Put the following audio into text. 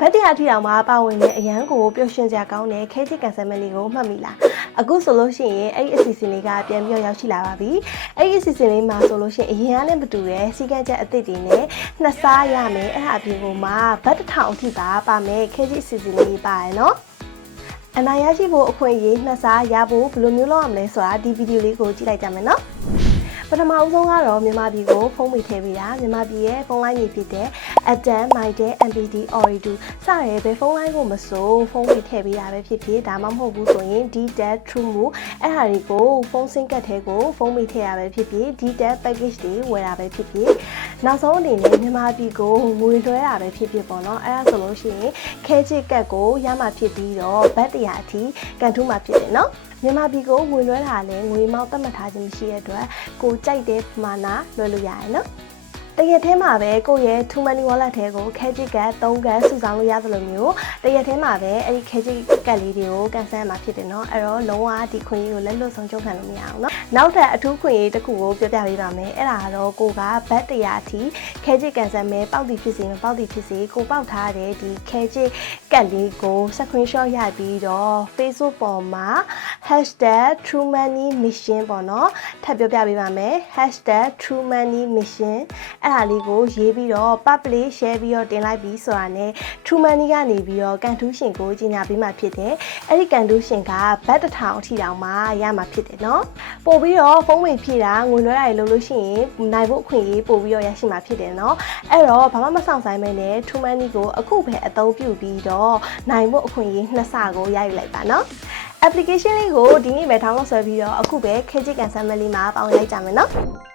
ဘတ်တရားထီအောင်မှာပါဝင်တဲ့အရန်ကိုပျော်ရွှင်စရာကောင်းတဲ့ခဲချစ်ကန်ဆယ်မလေးကိုမှတ်မိလားအခုဆိုလို့ရှိရင်အဲ့ဒီအစီအစဉ်လေးကပြန်ပြီးတော့ရောက်ရှိလာပါပြီအဲ့ဒီအစီအစဉ်လေးမှာဆိုလို့ရှိရင်အရင်ကလည်းမတူတဲ့စီကံချက်အသစ်တွေနဲ့နှစ်စားရမယ်အဲ့ဒါအပြင်ကိုမှဘတ်တစ်ထောင်အထိပါပါမယ်ခဲချစ်အစီအစဉ်လေးပါရယ်နော်အနာရရှိဖို့အခွင့်အရေးနှစ်စားရဖို့ဘယ်လိုမျိုးလုပ်ရမလဲဆိုတာဒီဗီဒီယိုလေးကိုကြည့်လိုက်ကြမယ်နော်ပထမအဦးဆုံးကတော့မြန်မာပြည်ကိုဖုန်းမိထည့်ပေးတာမြန်မာပြည်ရဲ့ဖုန်းလိုင်းကြီးဖြစ်တဲ့ Adan, Mytel, MPD, Ooredoo စရဲဘယ်ဖုန်းလိုင်းကိုမဆိုဖုန်းမိထည့်ပေးတာပဲဖြစ်ဖြစ်ဒါမှမဟုတ်ဘူးဆိုရင် DTAC True Move အဲ့ဟာတွေကိုဖုန်းဆင်းကတ်ထဲကိုဖုန်းမိထည့်ရပဲဖြစ်ဖြစ် DTAC package တွေဝယ်တာပဲဖြစ်ဖြစ်နောက်ဆုံးအနေနဲ့မြန်မာပြည်ကိုငွေလွှဲတာပဲဖြစ်ဖြစ်ပေါ့နော်အဲ့ဒါဆိုလို့ရှိရင်ခဲချစ်ကတ်ကိုရမှာဖြစ်ပြီးတော့ဘတ်တရာအထိကန်ထူးမှာဖြစ်တယ်နော်မြန်မာပြည်ကိုငွေလွှဲတာလည်းငွေမောက်သတ်မှတ်ထားခြင်းမရှိတဲ့အတွက်ကိုကြိုက်တဲ့ပမာဏလွှဲလို့ရတယ်နော် တရက်ထဲမှာပဲကိုယ့်ရဲ့ Too Money Wallet ထဲကို Magic က3ကတ်စုဆောင်လို့ရသလိုမျိုးတရက်ထဲမှာပဲအဲ့ဒီ Magic ကတ်လေးတွေကိုကန်ဆယ်မှာဖြစ်တယ်နော်အဲ့တော့လုံးဝဒီခွင့်ရေးကိုလက်လွတ်ဆုံးချုပ်ခံလို့မရအောင်နော်နောက်ထပ်အထူးခွင့်ရေးတစ်ခုကိုပြောပြပေးပါမယ်အဲ့ဒါကတော့ကိုကဘတ်100အထိ Magic ကန်ဆယ်မဲပေါက်တီဖြစ်စေမပေါက်တီဖြစ်စေကိုပေါက်ထားတဲ့ဒီ Magic ကတ်လေးကို screenshot ရိုက်ပြီးတော့ Facebook ပေါ်မှာ #truemoneymission ပေါ့နော်ထပ်ပြောပြပေးပါမယ် #truemoneymission အဲ့ဒါလေးကိုရေးပြီးတော့ public share ပြီးတော့တင်လိုက်ပြီးဆိုတာနဲ့ True Money ကနေပြီးတော့ကန်ထူးရှင်ကိုကြီးညာပေးမှဖြစ်တယ်အဲ့ဒီကန်ထူးရှင်ကဘတ်တစ်ထောင်အထိတောင်မှရမှာဖြစ်တယ်နော်ပို့ပြီးတော့ဖုန်းဝင်ဖြည့်တာငွေလွှဲတာတွေလုပ်လို့ရှိရင်နိုင်ဖို့အခွင့်အရေးပို့ပြီးတော့ရရှိမှာဖြစ်တယ်နော်အဲ့တော့ဘာမှမဆောင်ဆိုင်မဲနဲ့ True Money ကိုအခုပဲအသုံးပြုပြီးတော့နိုင်ဖို့အခွင့်အရေးနှစ်ဆကိုရယူလိုက်ပါနော် application လေးကိုဒီနေ့ပဲ download ဆွဲပြီးတော့အခုပဲ Magic and Family မှာပေါင်းလိုက်ကြမယ်နော်